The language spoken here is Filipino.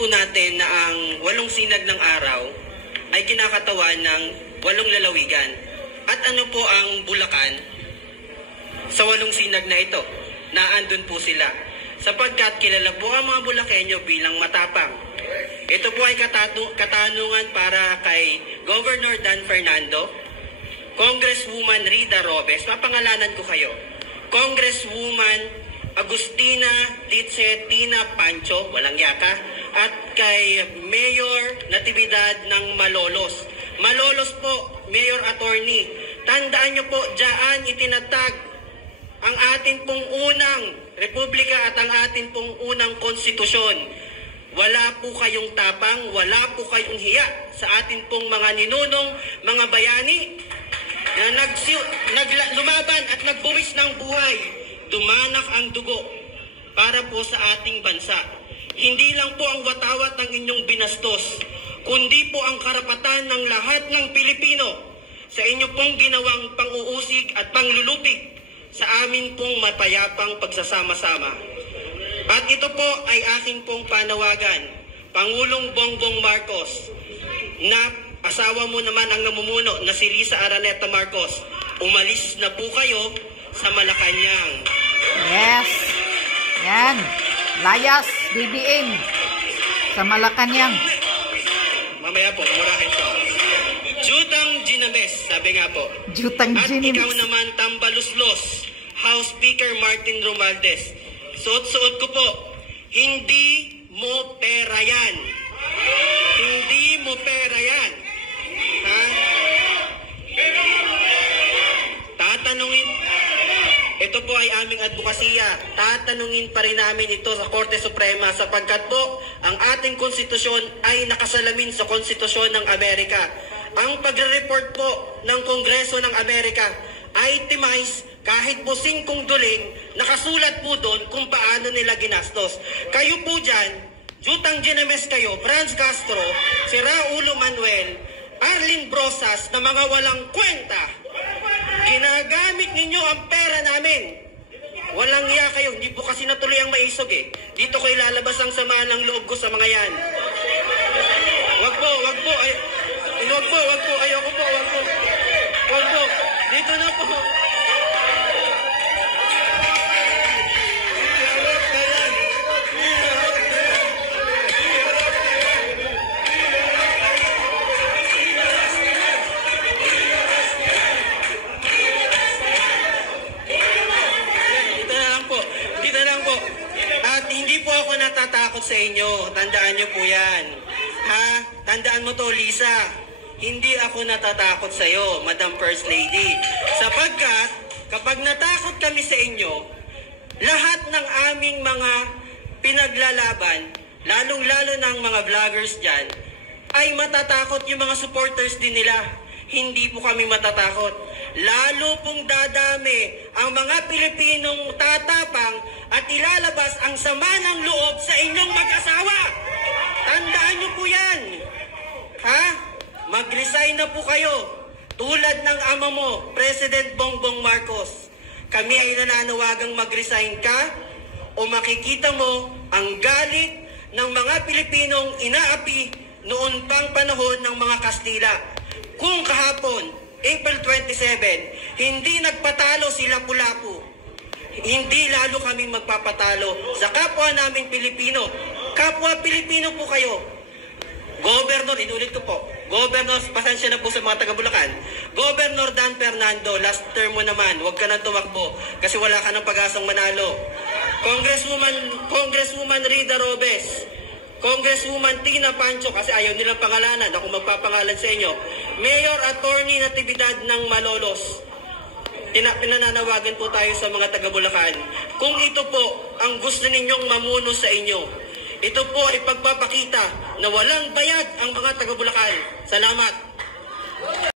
po natin na ang 8 sinag ng araw ay kinakatawan ng 8 lalawigan. At ano po ang Bulacan sa 8 sinag na ito? Naandun po sila. Sapagkat kilala po ang mga Bulakenyo bilang matapang. Ito po ay katanungan para kay Governor Dan Fernando, Congresswoman Rida Robes, mapangalanan ko kayo, Congresswoman Agustina Dice Tina Pancho, walang yaka, at kay Mayor Natividad ng Malolos. Malolos po, Mayor Attorney, tandaan nyo po, diyan itinatag ang atin pong unang republika at ang atin pong unang konstitusyon. Wala po kayong tapang, wala po kayong hiya sa atin pong mga ninunong, mga bayani na lumaban at nagbuwis ng buhay, dumanak ang dugo para po sa ating bansa. Hindi lang po ang watawat ng inyong binastos, kundi po ang karapatan ng lahat ng Pilipino sa inyo pong ginawang pang-uusig at panglulupig sa amin pong mapayapang pagsasama-sama. At ito po ay aking pong panawagan, Pangulong Bongbong Marcos, na asawa mo naman ang namumuno na si Risa Araneta Marcos, umalis na po kayo sa Malacanang. Yes. Yan. Layas, BBM. Sa Malacanang. Mamaya po, murahin ko. Jutang Ginames, sabi nga po. Jutang Ginames. At ikaw naman, Tambaluslos, House Speaker Martin Romualdez. Suot-suot ko po, hindi mo pera yan. Hindi mo pera yan. Ha? Tatanungin, ito po ay aming advokasya. Tatanungin pa rin namin ito sa Korte Suprema sapagkat po ang ating konstitusyon ay nakasalamin sa konstitusyon ng Amerika. Ang pagre-report po ng Kongreso ng Amerika ay itemized kahit po 5 duling, nakasulat po doon kung paano nila ginastos. Kayo po dyan, Jutang Ginames kayo, Franz Castro, si Raulo Manuel, Arlene Brosas na mga walang kwenta. Ginagamit ninyo ang pera namin. Walang iya kayo, hindi po kasi natuloy ang maisog eh. Dito ko ilalabas ang sama ng loob ko sa mga yan. Wag po, ayoko po, wag po. Dito na po. Natatakot sa inyo. Tandaan nyo po yan. Ha? Tandaan mo to, Lisa. Hindi ako natatakot sa iyo, Madam First Lady. Sapagkat, kapag natakot kami sa inyo, lahat ng aming mga pinaglalaban, lalong-lalo ng mga vloggers dyan, ay matatakot yung mga supporters din nila. Hindi po kami matatakot. Lalo pong dadami ang mga Pilipinong tatapang at ilalabas ang sama ng loob sa inyong mag-asawa. Tandaan nyo po yan. Ha? Mag-resign na po kayo. Tulad ng ama mo, President Bongbong Marcos. Kami ay nananawagang mag-resign ka o makikita mo ang galit ng mga Pilipinong inaapi noon pang panahon ng mga Kastila. Kung kahapon, April 27, hindi nagpatalo si Lapu-Lapu, hindi lalo kami magpapatalo sa kapwa namin Pilipino. Kapwa Pilipino po kayo. Governor, inulit ko po, Governor, pasensya na po sa mga taga-Bulacan, Governor Dan Fernando, last term mo naman, huwag ka nang tumakbo kasi wala ka ng pag-asang manalo. Congresswoman Rida Robes, Congresswoman Tina Pancho, kasi ayaw nilang pangalanan, ako magpapangalan sa inyo, Mayor Attorney Natividad ng Malolos. Pinananawagan po tayo sa mga taga-Bulacan. Kung ito po ang gusto ninyong mamuno sa inyo, ito po ay pagpapakita na walang bayad ang mga taga-Bulacan. Salamat.